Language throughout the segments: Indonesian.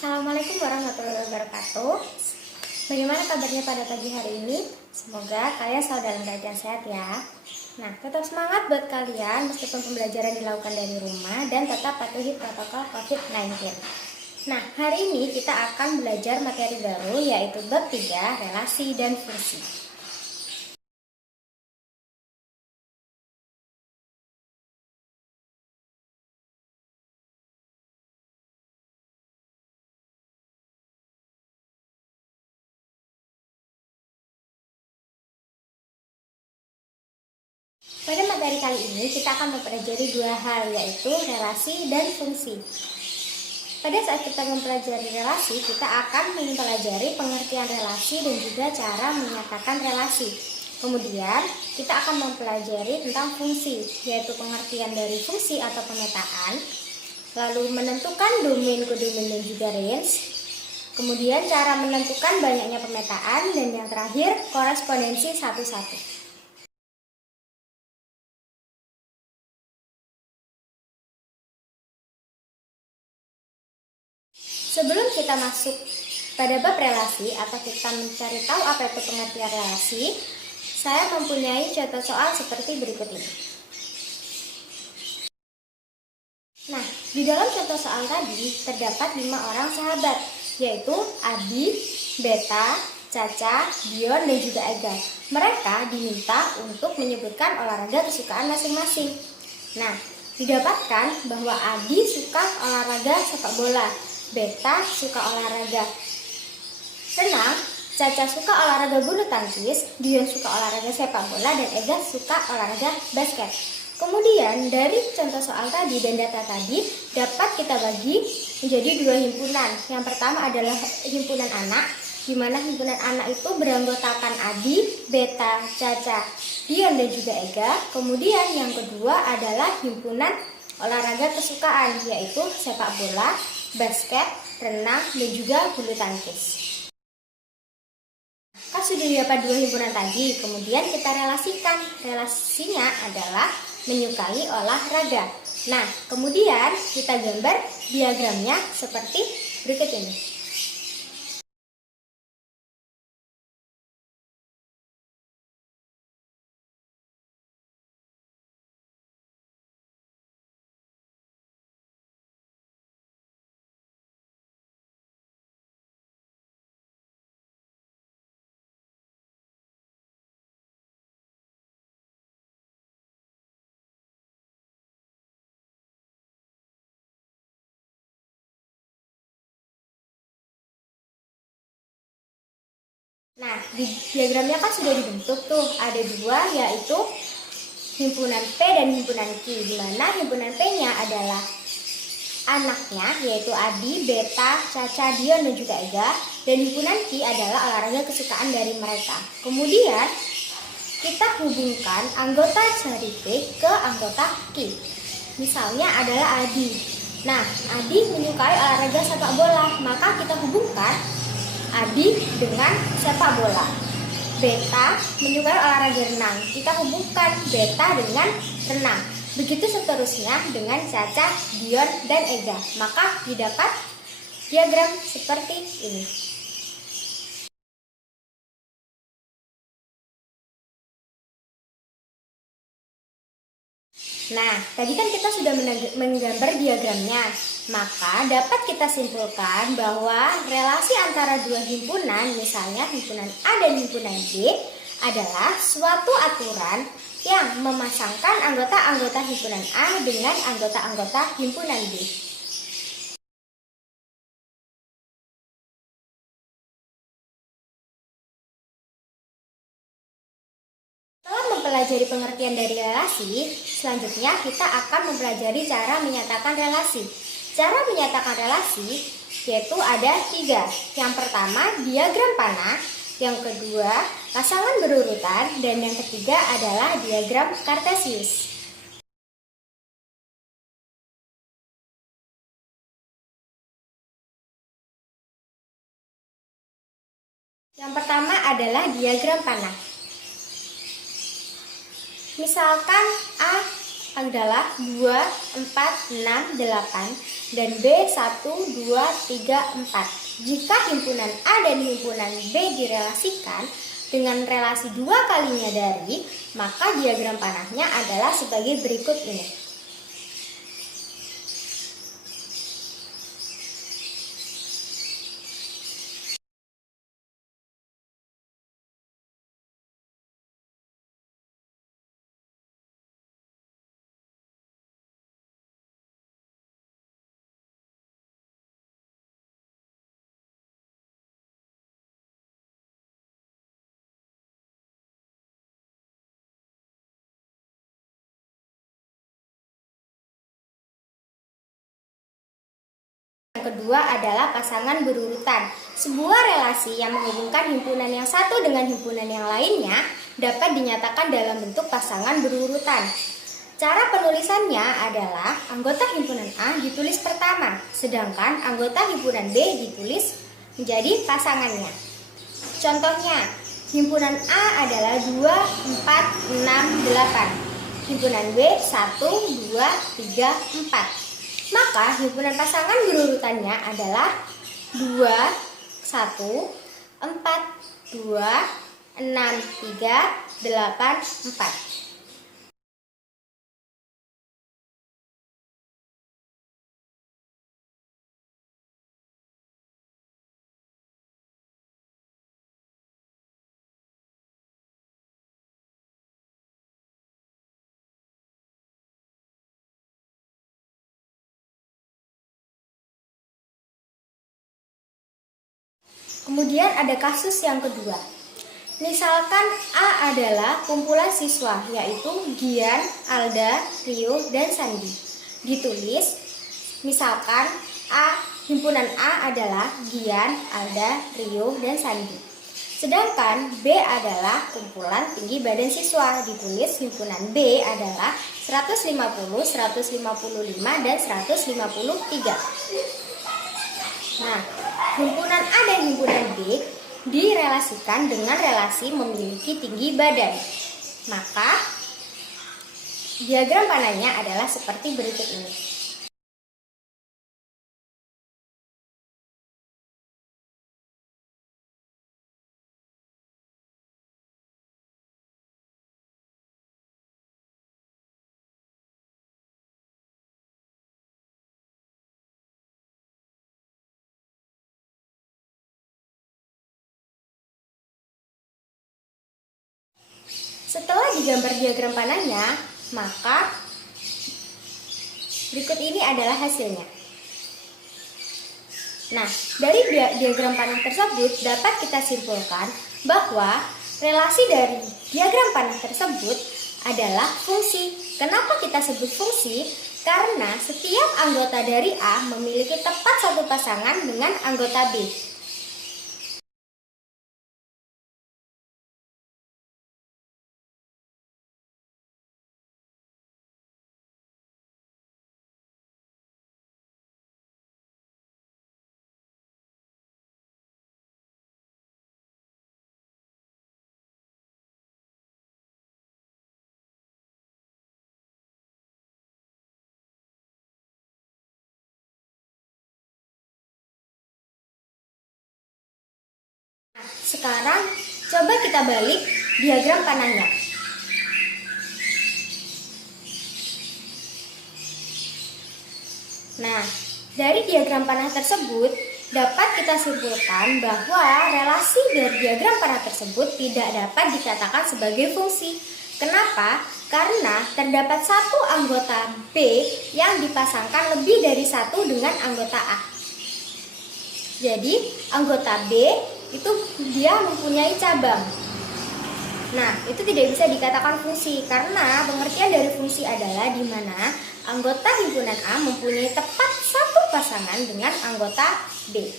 Assalamualaikum warahmatullahi wabarakatuh. Bagaimana kabarnya pada pagi hari ini? Semoga kalian selalu dalam keadaan sehat ya. Nah, tetap semangat buat kalian meskipun pembelajaran dilakukan dari rumah dan tetap patuhi protokol COVID-19. Nah, hari ini kita akan belajar materi baru yaitu bab 3, relasi dan fungsi. Pada materi kali ini kita akan mempelajari dua hal yaitu relasi dan fungsi. Pada saat kita mempelajari relasi, kita akan mempelajari pengertian relasi dan juga cara menyatakan relasi. Kemudian, kita akan mempelajari tentang fungsi, yaitu pengertian dari fungsi atau pemetaan, lalu menentukan domain, kodomain, dan juga range, kemudian cara menentukan banyaknya pemetaan, dan yang terakhir, korespondensi satu-satu. Sebelum kita masuk pada bab relasi atau kita mencari tahu apa itu pengertian relasi, saya mempunyai contoh soal seperti berikut ini. Nah, di dalam contoh soal tadi terdapat 5 orang sahabat, yaitu Adi, Beta, Caca, Dion, dan juga Ega. Mereka diminta untuk menyebutkan olahraga kesukaan masing-masing. Nah, didapatkan bahwa Adi suka olahraga sepak bola, Beta suka olahraga renang, Caca suka olahraga bulu tangkis, Dion suka olahraga sepak bola, dan Ega suka olahraga basket. Kemudian dari contoh soal tadi dan data tadi dapat kita bagi menjadi 2 himpunan. Yang pertama adalah himpunan anak, di mana himpunan anak itu beranggotakan Adi, Beta, Caca, Dion, dan juga Ega. Kemudian yang kedua adalah himpunan olahraga kesukaan, yaitu sepak bola, basket, renang, dan juga bulu tangkis. Kan sudah dapat 2 himpunan tadi, kemudian kita relasikan. Relasinya adalah menyukai olahraga. Nah, kemudian kita gambar diagramnya seperti berikut ini. Nah, di diagramnya kan sudah dibentuk tuh, ada 2 yaitu himpunan P dan himpunan Q, di mana himpunan P-nya adalah anaknya yaitu Adi, Beta, Caca, Dion, dan juga Ega, dan himpunan Q adalah olahraga kesukaan dari mereka. Kemudian kita hubungkan anggota dari P ke anggota Q. Misalnya adalah Adi. Nah, Adi menyukai olahraga sepak bola, maka kita hubungkan Adi dengan sepak bola. Beta menyukai olahraga renang, kita hubungkan Beta dengan renang. Begitu seterusnya dengan Caca, Dion, dan Ega. Maka didapat diagram seperti ini. Nah, tadi kan kita sudah menggambar diagramnya. Maka dapat kita simpulkan bahwa relasi antara 2 himpunan, misalnya himpunan A dan himpunan B, adalah suatu aturan yang memasangkan anggota-anggota himpunan A dengan anggota-anggota himpunan B. Setelah mempelajari pengertian dari relasi, selanjutnya kita akan mempelajari cara menyatakan relasi. Cara menyatakan relasi yaitu ada 3. Yang pertama diagram panah, yang kedua pasangan berurutan, dan yang ketiga adalah diagram kartesius. Yang pertama adalah diagram panah. Misalkan A adalah 2, 4, 6, 8 dan B 1, 2, 3, 4. Jika himpunan A dan himpunan B direlasikan dengan relasi 2 kalinya dari, maka diagram panahnya adalah sebagai berikut ini. Yang kedua adalah pasangan berurutan. Sebuah relasi yang menghubungkan himpunan yang satu dengan himpunan yang lainnya dapat dinyatakan dalam bentuk pasangan berurutan. Cara penulisannya adalah anggota himpunan A ditulis pertama, sedangkan anggota himpunan B ditulis menjadi pasangannya. Contohnya, himpunan A adalah 2, 4, 6, 8. Himpunan B 1, 2, 3, 4. Maka himpunan pasangan berurutannya adalah 2, 1, 4, 2, 6, 3, 8, 4. Kemudian ada kasus yang kedua. Misalkan A adalah kumpulan siswa, yaitu Gian, Alda, Rio, dan Sandi. Ditulis, misalkan himpunan A adalah Gian, Alda, Rio, dan Sandi. Sedangkan B adalah kumpulan tinggi badan siswa. Ditulis himpunan B adalah 150, 155, dan 153. Nah, himpunan A dan himpunan B direlasikan dengan relasi memiliki tinggi badan. Maka diagram panahnya adalah seperti berikut ini. Setelah digambar diagram panahnya, maka berikut ini adalah hasilnya. Nah, dari diagram panah tersebut dapat kita simpulkan bahwa relasi dari diagram panah tersebut adalah fungsi. Kenapa kita sebut fungsi? Karena setiap anggota dari A memiliki tepat satu pasangan dengan anggota B. Sekarang coba kita balik diagram panahnya. Nah, dari diagram panah tersebut dapat kita simpulkan bahwa relasi dari diagram panah tersebut tidak dapat dikatakan sebagai fungsi. Kenapa? Karena terdapat satu anggota B yang dipasangkan lebih dari satu dengan anggota A. Jadi, anggota B itu dia mempunyai cabang. Nah, itu tidak bisa dikatakan fungsi karena pengertian dari fungsi adalah di mana anggota himpunan A mempunyai tepat satu pasangan dengan anggota B.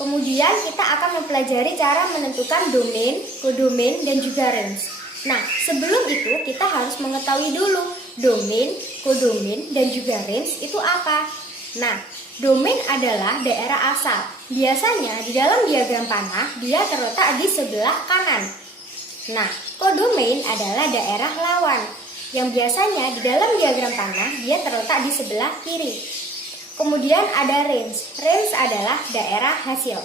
Kemudian kita akan mempelajari cara menentukan domain, kodomain, dan juga range. Nah, sebelum itu kita harus mengetahui dulu domain, kodomain, dan juga range itu apa. Nah, domain adalah daerah asal. Biasanya di dalam diagram panah dia terletak di sebelah kanan. Nah, kodomain adalah daerah lawan yang biasanya di dalam diagram panah dia terletak di sebelah kiri. Kemudian ada range. Range adalah daerah hasil.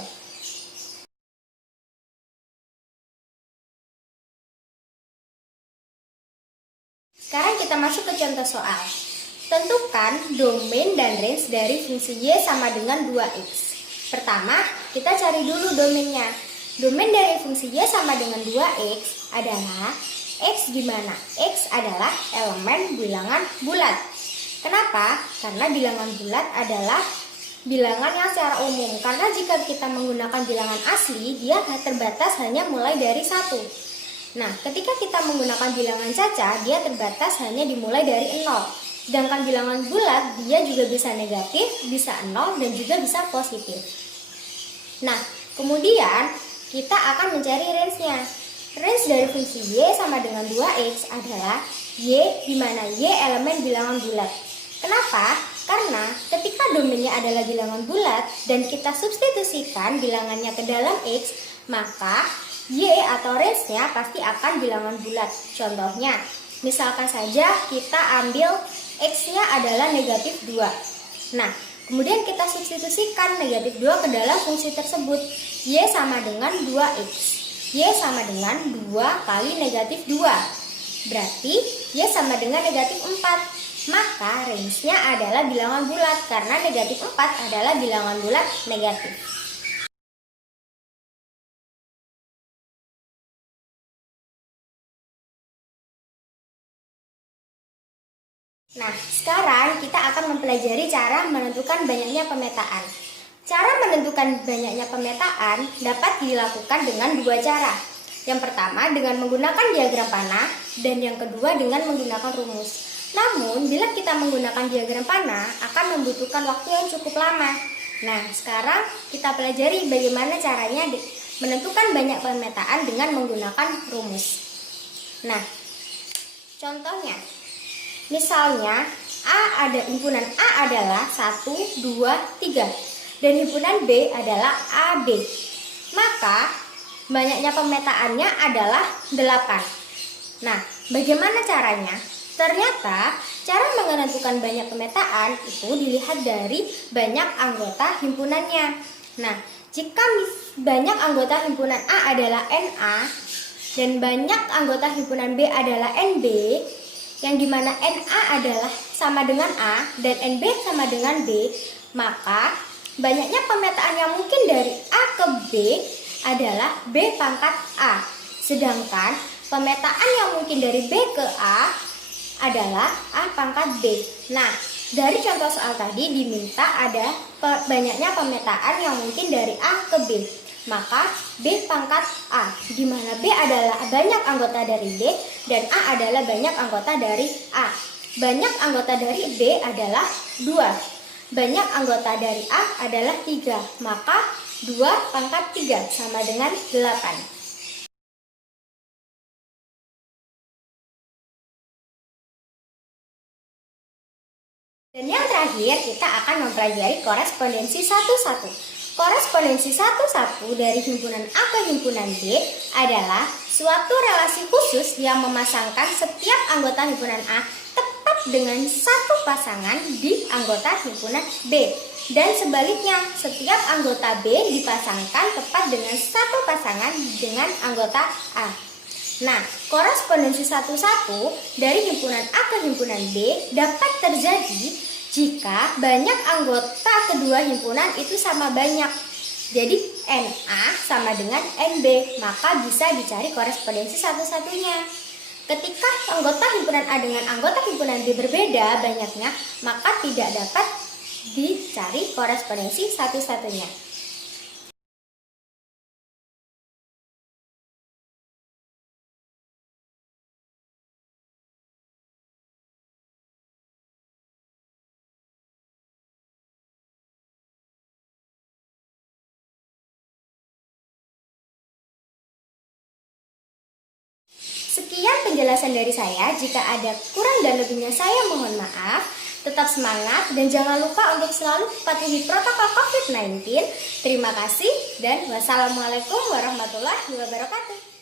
Sekarang kita masuk ke contoh soal. Tentukan domain dan range dari fungsi y sama dengan 2x. Pertama, kita cari dulu domainnya. Domain dari fungsi y sama dengan 2x adalah x di mana x adalah elemen bilangan bulat. Kenapa? Karena bilangan bulat adalah bilangan yang secara umum. Karena jika kita menggunakan bilangan asli, dia terbatas hanya mulai dari 1. Nah, ketika kita menggunakan bilangan caca, dia terbatas hanya dimulai dari 0. Sedangkan bilangan bulat, dia juga bisa negatif, bisa 0, dan juga bisa positif. Nah, kemudian kita akan mencari range-nya. Range dari fungsi y sama dengan 2x adalah y di mana y elemen bilangan bulat. Kenapa? Karena ketika domainnya adalah bilangan bulat dan kita substitusikan bilangannya ke dalam x, maka y atau range-nya pasti akan bilangan bulat. Contohnya, misalkan saja kita ambil x-nya adalah negatif 2. Nah, kemudian kita substitusikan negatif 2 ke dalam fungsi tersebut. Y sama dengan 2x. Y sama dengan 2 kali negatif 2. Berarti Y sama dengan negatif 4. Maka range-nya adalah bilangan bulat karena negatif 4 adalah bilangan bulat negatif. Nah, sekarang kita akan mempelajari cara menentukan banyaknya pemetaan. Cara menentukan banyaknya pemetaan dapat dilakukan dengan 2 cara. Yang pertama dengan menggunakan diagram panah dan yang kedua dengan menggunakan rumus. Namun, bila kita menggunakan diagram panah akan membutuhkan waktu yang cukup lama. Nah, sekarang kita pelajari bagaimana caranya menentukan banyak pemetaan dengan menggunakan rumus. Nah, contohnya, misalnya himpunan A adalah 1, 2, 3 dan himpunan B adalah AB. Maka banyaknya pemetaannya adalah 8. Nah, bagaimana caranya? Ternyata cara menentukan banyak pemetaan itu dilihat dari banyak anggota himpunannya. Nah, jika banyak anggota himpunan A adalah NA dan banyak anggota himpunan B adalah NB, yang dimana NA adalah sama dengan A dan NB sama dengan B, maka banyaknya pemetaan yang mungkin dari A ke B adalah B pangkat A. Sedangkan pemetaan yang mungkin dari B ke A adalah A pangkat B. Nah, dari contoh soal tadi diminta ada banyaknya pemetaan yang mungkin dari A ke B. Maka B pangkat A, di mana B adalah banyak anggota dari B dan A adalah banyak anggota dari A. Banyak anggota dari B adalah 2. Banyak anggota dari A adalah 3. Maka 2 pangkat 3 sama dengan 8. Dan yang terakhir kita akan mempelajari korespondensi 1-1. Korespondensi 1-1 dari himpunan A ke himpunan B adalah suatu relasi khusus yang memasangkan setiap anggota himpunan A tepat dengan satu pasangan di anggota himpunan B. Dan sebaliknya, setiap anggota B dipasangkan tepat dengan satu pasangan dengan anggota A. Nah, korespondensi 1-1 dari himpunan A ke himpunan B dapat terjadi jika banyak anggota kedua himpunan itu sama banyak. Jadi NA sama dengan NB, maka bisa dicari korespondensi satu-satunya. Ketika anggota himpunan A dengan anggota himpunan B berbeda banyaknya, maka tidak dapat dicari korespondensi satu-satunya. Sekian penjelasan dari saya. Jika ada kurang dan lebihnya saya mohon maaf. Tetap semangat dan jangan lupa untuk selalu patuhi protokol COVID-19. Terima kasih dan wassalamualaikum warahmatullahi wabarakatuh.